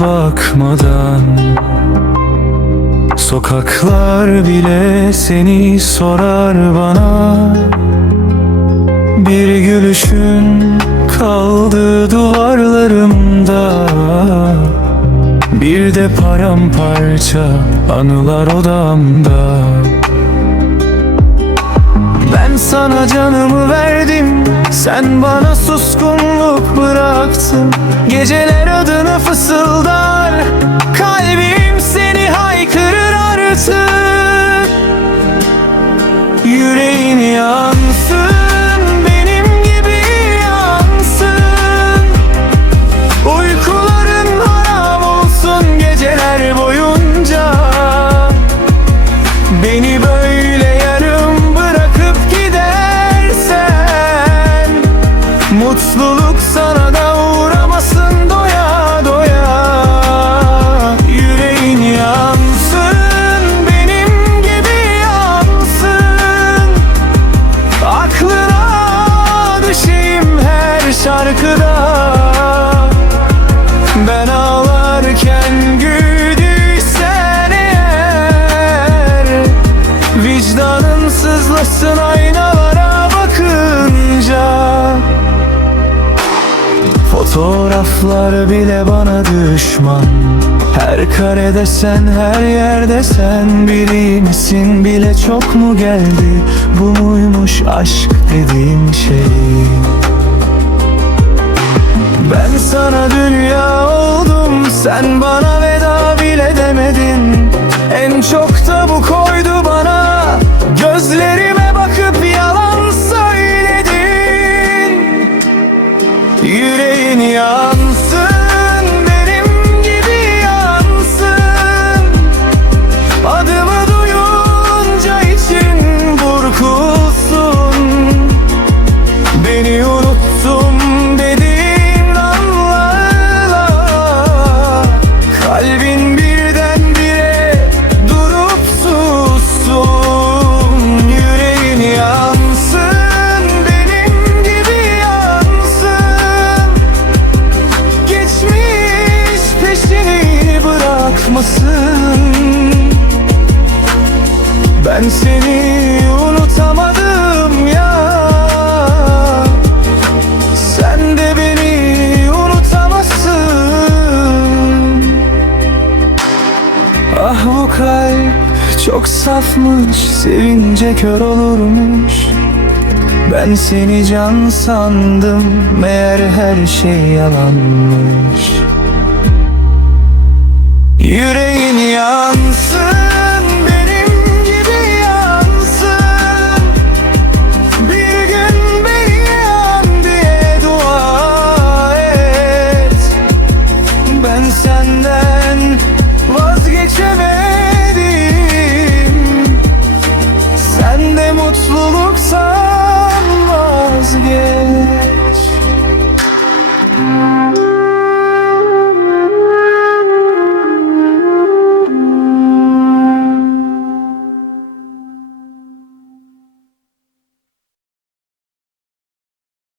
bakmadan Sokaklar bile seni sorar bana Bir gülüşün kaldı duvarlarımda Bir de paramparça anılar odamda Ben sana canımı verdim Sen bana suskunluk bıraktın. Geceler fısıldar. Kalbim seni haykırır artık. Yüreğin Vicdanın sızlasın aynalara bakınca. Fotoğraflar bile bana düşman. Her karede sen her yerde sen. Biri misin bile çok mu geldi? Bu muymuş aşk dediğin şey? Ben sana Yüreğin yansın Ben seni unutamadım ya. Sen de beni unutamazsın. Ah bu kalp çok safmış Sevince kör olurmuş. Ben seni can sandım Meğer her şey yalanmış. Yüreğin yansın